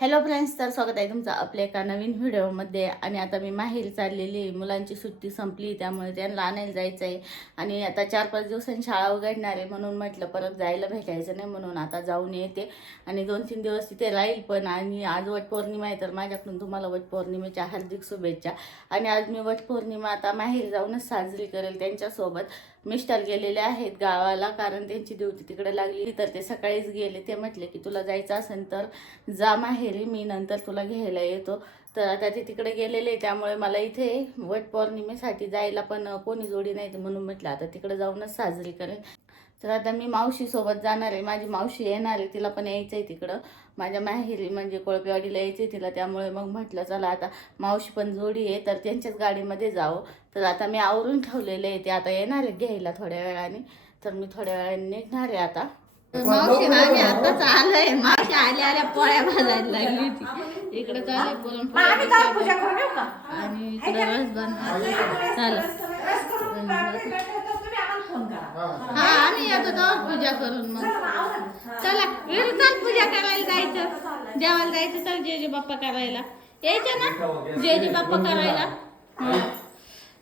Hello friends तर स्वागत आहे तुमचं आपल्या एका नवीन व्हिडिओमध्ये. आणि आता मी माहेर चाललेली आहे. मुलांची सुट्टी संपली त्यामुळे त्यांना आणायला जायचं आहे आणि आता चार पाच दिवसांनी शाळा उघडणार आहे म्हणून म्हटलं परत जायला भेटायचं नाही म्हणून आता जाऊन येते. आणि दोन तीन दिवस तिथे राहील पण. आणि आज वटपौर्णिमा आहे तर माझ्याकडून तुम्हाला वटपौर्णिमेच्या हार्दिक शुभेच्छा. आणि आज मी वटपौर्णिमा आता माहेर जाऊनच साजरी करेल त्यांच्यासोबत. मिस्टर गेलेले आहेत गावाला कारण त्यांची ड्युटी तिकडे लागली. तर ते सकाळीच गेले. ते म्हटले की तुला जायचं असेल तर जा माहेरी. मी नंतर तुला घ्यायला येतो. तर आता ते तिकडे गेलेले त्यामुळे मला इथे वट पौर्णिमेसाठी जायला पण कोणी जोडी नाही म्हणून म्हटलं आता तिकडे जाऊनच साजरी करेन. तर आता मी मावशीसोबत जाणार आहे. माझी मावशी येणार आहे. तिला पण यायचं आहे तिकडं. माझ्या माहेरी म्हणजे कोळपेवाडीला यायचं आहे तिला. त्यामुळे मग म्हटलं चला आता मावशी पण जोडी आहे तर त्यांच्याच गाडीमध्ये जावं तर आता मी आवरून ठेवलेलं आहे ते. आता येणार आहे घ्यायला थोड्या वेळाने. तर मी थोड्या वेळाने निघणार आहे आता. मावशी आम्ही आताच आलोय. मावशी आल्या आल्या पोळ्या भाजायला लागली होती. इकडे चालू पुरणपोळ्या बसायला. आणि इकडे रस बनवायला चालेल. हा. आम्ही येतो तेव्हा पूजा करून मग. चला वेळ चल पूजा करायला जायचं. जेवायला जायचं चल जे जे बाप्पा करायला. यायचं ना? जे जे बाप्पा करायला. हं.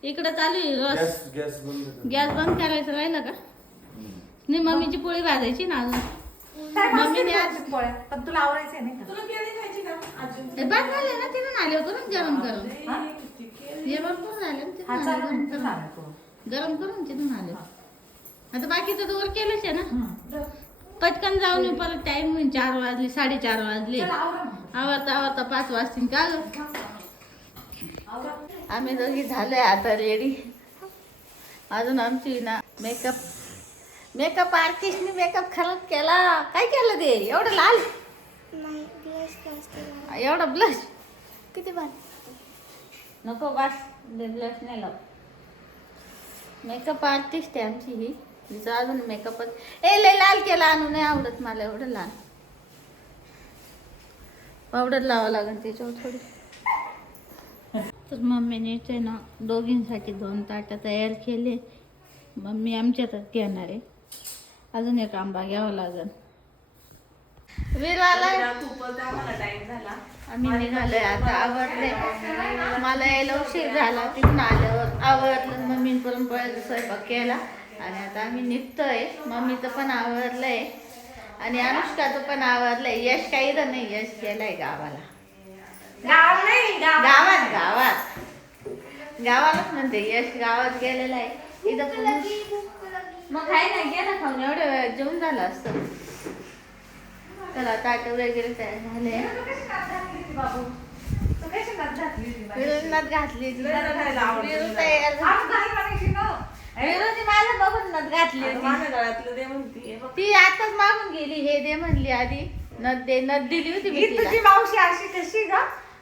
इकडं चालू आहे रस. गॅस गॅस बंद कर. गॅस बंद करायचं राहिलं का? नाही मम्मीची पोळी भाजायची ना अजून? मम्मीने आज पण तुला आवडायचंय नाही का? हे बंद झाले ना तिथून आले करून गरम करून. जेवण पण झालं ना तिथून हा. गरम करून तिथून आले आता बाकीचं तर वर केलंच आहे ना. पटकन जाऊन येऊ परत टाइम होईल चार वाजले साडेचार वाजले. आवरता आवरता पाच वाजतील का ग? आम्ही दोघी झालोय आता रेडी अजून आमची ना मेकअप मेकअप आर्टिस्टने मेकअप खराब केला. काय केलं ते? एवढं लाल? एवढं ब्लश किती बार नको बस ब्लश नाही लाव मेकअप आर्टिस्ट आहे आमची ही. तिचं अजून मेकअपच ए लय लाल केला आणून नाही आवडत मला एवढं लाल. पावडर लावा लागेल त्याच्यावर थोडी. तर मम्मीने इथे ना दोघींसाठी दोन ताटं तयार केले. मम्मी आमच्यातच घेणार आहे. अजून एक आंबा घ्यावा लागेल. विराला आम्ही निघालोय आता आवडले मला यायला उशीर झाला तिथून आल्यावर आवडलं मम्मीने पुरणपोळ्याचा स्वयंपाक केला. आणि आता आम्ही निघतोय. मम्मीचं पण आवडलंय आणि अनुष्काचं पण आवडलंय यश काही तर नाही. यश गेलाय गावाला. गाव नाही गाव गावात गावात. गावालाच म्हणते यश गावात गेलेला आहे. इथं मग काय नाही गेला खाऊन. एवढ्या वेळात जेवण झालं असतं. चला ताट वगैरे तयार झाले. घातली? विरुद्धात. तयार बघून नथ घातली आता होती. माझ्या गळ्यातलं दे म्हणतीये बघ. ती आताच मागून गेली हे दे म्हणली आधी. नथ दे नथ दिली होती मी ही तिला. तुझी मावशी अशी कशी ग?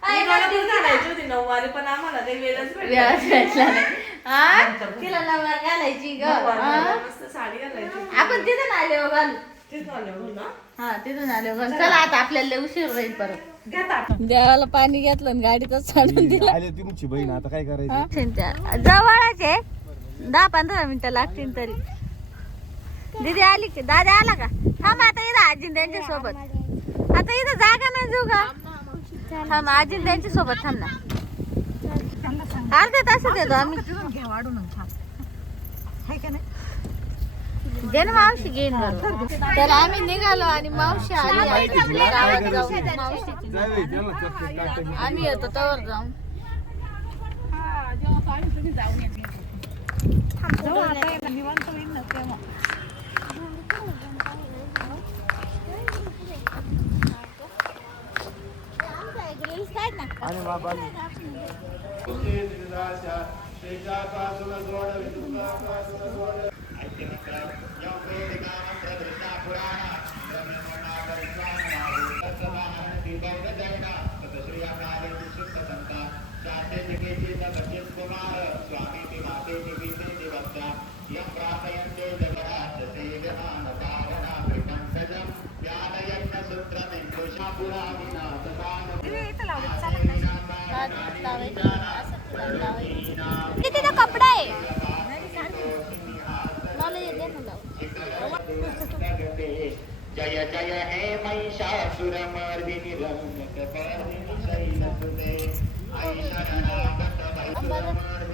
आई, मी मला नथ पण दिली घालायची होती नऊवारी पण आम्हाला ते वेळच वेळाच भेटला नाही. हा? तिला नववार घालायची ग. हा? मस्त साडी घालायची आपण तिथं आले हो घालू तेच झालं हो ना? हा तिथून आले बघ चला. आता आपल्याला लय उशीर राहील परत. घ्या ताट. देवाला पाणी घेतलं आणि गाडीतच सोडून दिलं. आली तुमची बहीण आता काय करायचं? जवळच आहे. दहा पंधरा मिनिटं लागतील तरी. दीदी आली की? दादा आला का? थांब आता इथं आजी त्यांच्यासोबत आता इथं जागा नाही जाऊ का? थांब आजी त्यांच्यासोबत थांब ना. अर्ध्या तासात येतो आम्ही. दे ना मावशी घेईन. तर आम्ही निघालो आणि मावशी आली. आम्ही येतो तवर जाऊन. जाऊ आता एक निवांत होईल ना तेव्हा. आणि बाबा दिवे तिथे कपडा आहे. जय जय हे महिषासुरमर्दिनि रङ्गकपर्दिनि शैलसुते आई शरणागत वैसुरमर्दिनि केळी नाही खायची,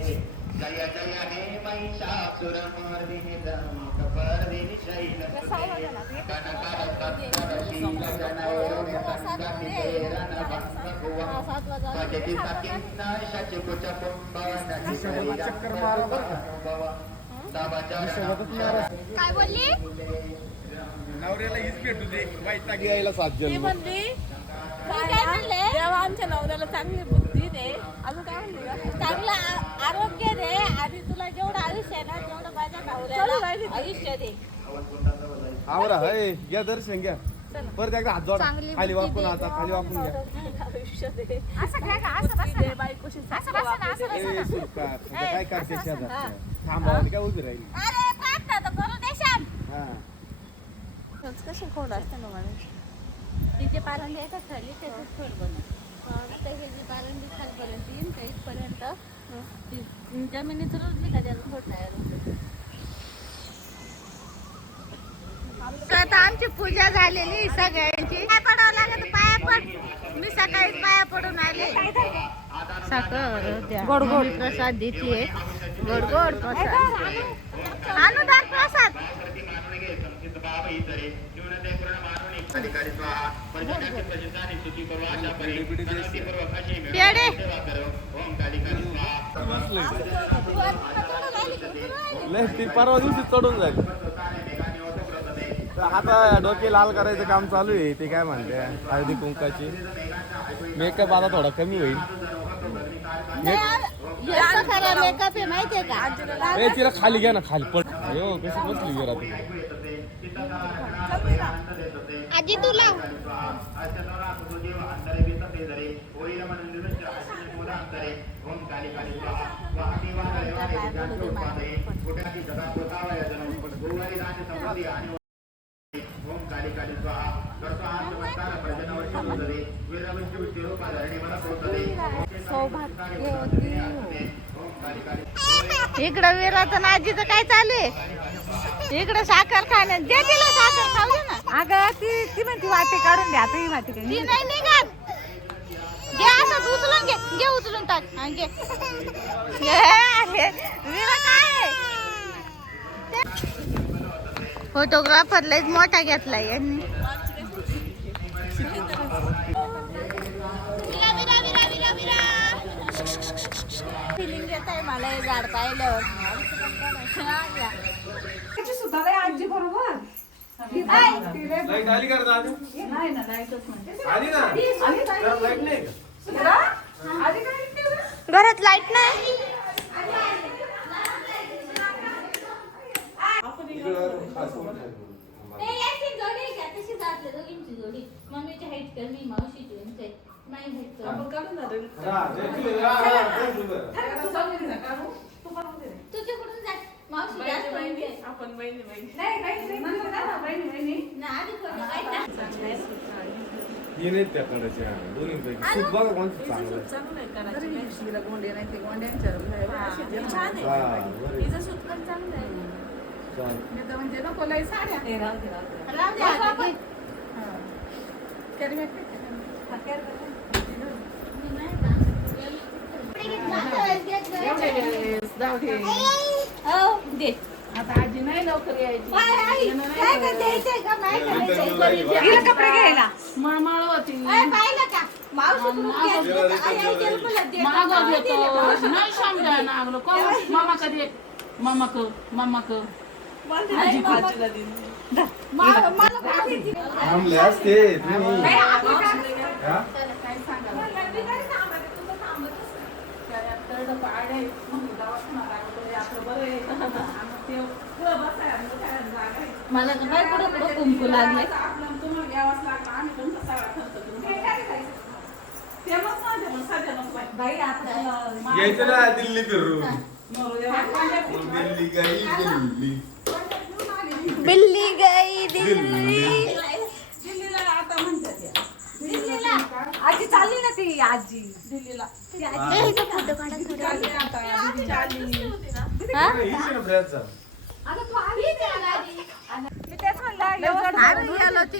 जय जय हे चरणं काय बोलली? नवऱ्याला हीच भेटू दे. वैताग यायला सात जन्म. काय म्हणले? देवा आमच्या नवऱ्याला चांगली बुद्धी दे अजून काय म्हणले का? चांगलं आ- आरोग्य दे आणि तुला जेवढं आयुष्य आहे ना तेवढं माझ्या भाऊला आयुष्य दे आवरा हय घ्या दर्शन घ्या. परत एकदा हात जोडा. खाली वाकून आता खाली वाकून घ्या. आयुष्य दे असं काय का? असं बस दे बायकोशी असं बस ना असं बस ए, सुरकार, आता काय करते शेजारचं? थांबावं काय उभी राहिली? अरे प्रार्थना तर करू दे श्याम हा. कशी खोड असते ना मला तिचे पारंडी आहे का खाली त्याचं थोड बनव आता हे जी पारंडी खालपर्यंत येईन का इथपर्यंत. ती जमिनीत रुजली का त्याचं थोड नाही. तर आता आमची पूजा झालेली सगळ्यांची. काय पडावं लागत पाया पड. मी सकाळीच पाया पडून आले. साखर गोड गोड. प्रसाद देते गोड गोड प्रसाद. अनुदान प्रसाद. ती परवा दिवशी चढून जाईल आता डोके लाल करायचं काम चालू आहे. ते काय म्हणते? हळदी कुंकाची. मेकअप आता थोडा कमी होईल. मेकअप आहे माहितीये का? ए तिला खाली घ्या ना खाली पड अयो कशी बसली जरा ती? आजी इकडं विराचं आजीचं काय चालू आहे? इकडं साखर खाणं. दे तिला साखर खाऊ ना. अगं ती ती म्हणती वाटे काढून द्या आता ही वाटे ती नाही निघत. घे असंच उचलून घे. घे उचलून टाक. घे. विरा काय फोटोग्राफर लयच मोठा घेतलाय यांनी. फिलिंग येत आहे मला हे झाड पाहिल्यावर त्याची सुद्धा लय आजी बरोबर. लाइट आली का रे दादा? आली ना? जरा लाइट नाही का? घरात लाइट नाही. इकडं खास करून. आहे मावशीची नाही हा, हा, हा. तुझ्याकडून जा मावशी जास्त उंची आहे. आपण बहिणी बहिणी. ही नाही त्या कडाच्या दोन्हीपैकी सूप बघा कोणतं चांगलं आहे. हा, बरं. आहे. चालेल. राहू दे आता घे. मी नाही का? मागच्या वेळेस घेतलं. हो, दे. काय आई? काय का द्यायचंय का नाही करायचंय? कपडे घ्यायला. अय, पाहिलं का? मावशी घेतलं? तर आई आई त्याला बोलत दे. मावशी दिले, मावशी. मा- मला कुठे दिली? थांबले असते तुम्ही. हा? मला तर काय कुठं कुठं कुंकू लागले? बाई. आता यायचं ना दिल्ली फिरून दिल्ली गई दिल्ली. बिल्ली गई दिल्ली. आजी चालली ना ती आजी. दिल्लीला. फोटो काढा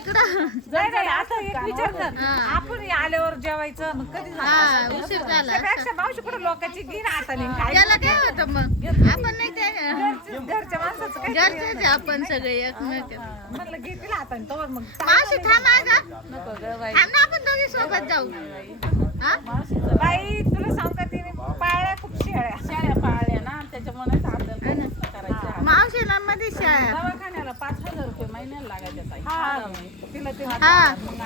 आता एक विचार कर. आपण आल्यावर जेवायचं. मग कधी हा? उशीर झाला. त्यापेक्षा मावशी कुठे लोकांची घे ना आता नाही काय त्याला काय होतं मग? आपण नाही ते घरच्या- माणसाचं काय आपण सगळे एकमेक. म्हणलं घेतील आता तोवर मग मावशी थांबा ग नको ग बाई. थांब ना आपण दोघी सोबत जाऊ. हा? बाई तुला सांगता तिने पाळ्या खूप शेळ्या. शेळ्या पाळल्या. ना. त्याच्यामुळे आपल्याला करायचं मावशीला मध्ये दवाखान्याला पाच हजार रुपये महिन्याला लागायच्या ताई. तिला ते हा. मग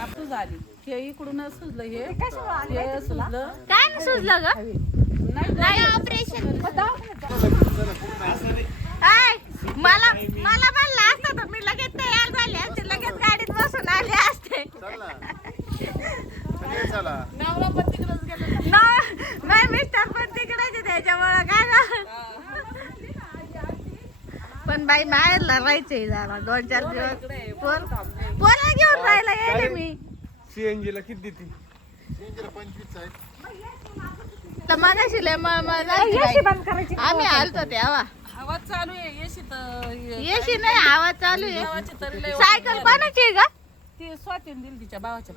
हे इकडूनच सुजलं हे आली हे सुजलं. काय नाही सुचलं ग. नाही ऑपरेशन. मला मला म्हणलं असतं तर मी लगेच तयार झाले असते. लगेच गाडीत बसून आले असते. नवरा पण तिकडच गेला. ना- नाही मिस्टर पण तिकडेच त्याच्यामुळं काय गं? पण बाई माहेरला राहायचंय जरा दोन चार दिवस. पोर पोरं घेऊन राहायला येते मी. CNG ला किती देते तर मगाशी करायची आम्ही आलतो तेव्हा. आवाज चालू आहे येशी तर येशी नाही आवाज चालू आहे. सायकल कोणाची आहे का ती स्वातीन दिली तिच्या भावाच्या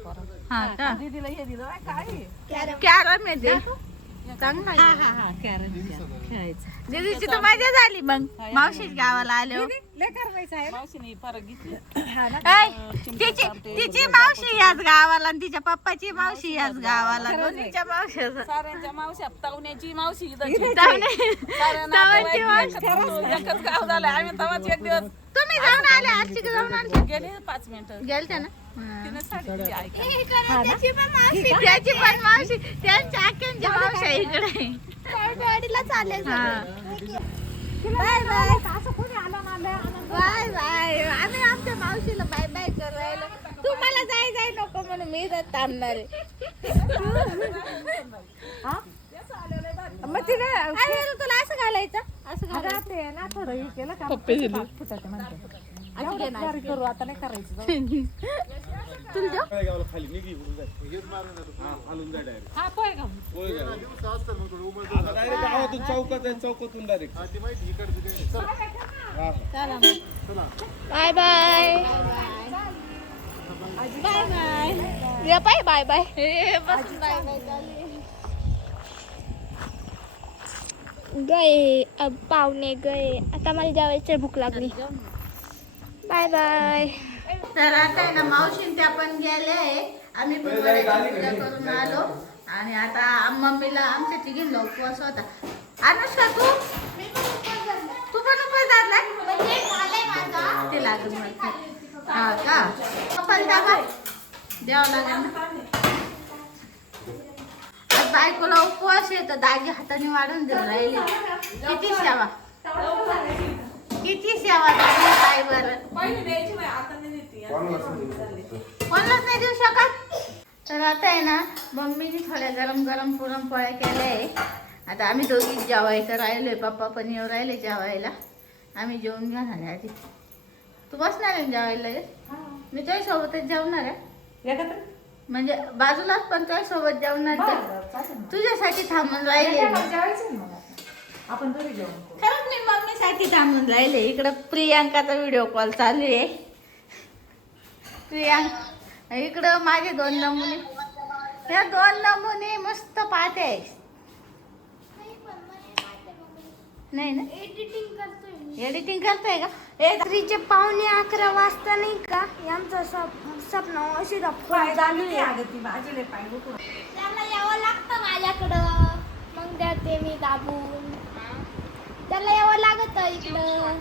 हा का? दीदीला हे दिलं "अय, काय आहे?" कॅरम आहे ते. चांगला दीदीची तर मजा झाली मग. मावशीच गावाला आले लय करायचं आहे. मावशीने फरक घेतली. तिची तिची मावशी याच गावाला आणि तिच्या पप्पाची मावशी याच गावाला. दोन्हीच्या मावशी साऱ्यांच्या मावशी तावण्याची मावशी इथं तावणे- साऱ्या तावणची नातेवाईक एकच गाव झालं आम्ही तवाच एक दिवस तुम्ही जाऊन आले आरची का जाऊन आले. गेले पाच मिनिटं. गेलते ना? त्याची पण मावशी त्यांच्या आख्यांची मावशी इकडे. गाडीला चालेल बाय बाय. असं कोणी आलं ना लय आनंद. Bye bye. आम्ही आमच्या मावशीला बाय बाय करू राहिलो तुम्हाला जाय जाय नको म्हणून मी इथं थांबणार आहे. मग ती अरे, तुला असं घालायचं? असं घालायचं? ते ना थोडं हे केलं का? फुटायचं म्हणते. करू आता नाही करायचं. तुला गावाला खाली. हा, हालून. हा का. आता गावातून चौकात आहे चौकातून direct bye bye. Bye bye. ये बाय बाय बाय. हे बस बाय बाय गए अब पाहुणे गए. आता मला जेवायची भूक लागली. Bye bye. तर आता आहे ना मावशीन त्या पण गेल्या आहे. आम्ही पण वड्याची पूजा करून आलो. आणि आता मम्मीला आमच्या तिघींना उपवास होता. अनुष्का तू? तू पण उपवास धरलाय? ते लागून मला. हा का? पप्पाला डबा द्यावा लागेल बायकोला उपवास आहे तर दागी हाताने वाढून देऊ राहिली. किती सेवा? किती सेवा बरं. कोणालाच नाही देऊ शकत. तर आता आहे ना मम्मीने थोड्या गरम गरम पुरणपोळ्या केल्या आहे आता आम्ही दोघीच जेवायचं राहिलोय पप्पा पण येऊ राहिले जेवायला. आम्ही जेवून घेणार आहे आधी. तू बसणार आहे जेवायला? मी तुझ्या सोबतच जेवणार आहे. एकत्र? म्हणजे बाजूलाच पण तुझ्या सोबत जेवणार आहे. तुझ्यासाठी थांबून राहिले. आपण. खरंच मी मम्मीसाठी थांबून राहिले. इकडं प्रियांकाचा व्हिडिओ कॉल चालू आहे. प्रियांक इकडं माझे दोन नमुने. या दोन नमुने मस्त पाहते आहे. नाही ना? एडिटिंग करतोय एडिटिंग करताय का? ए रात्रीचे पावणे अकरा वाजता नाही का? यांचं स्वप- स्वप्न अशी पाय चालू आहे. अगं ती पाय. त्याला यावं लागतं माझ्याकडं. मग द्या ते मी दाबून. त्याला यावं लागत इकडं.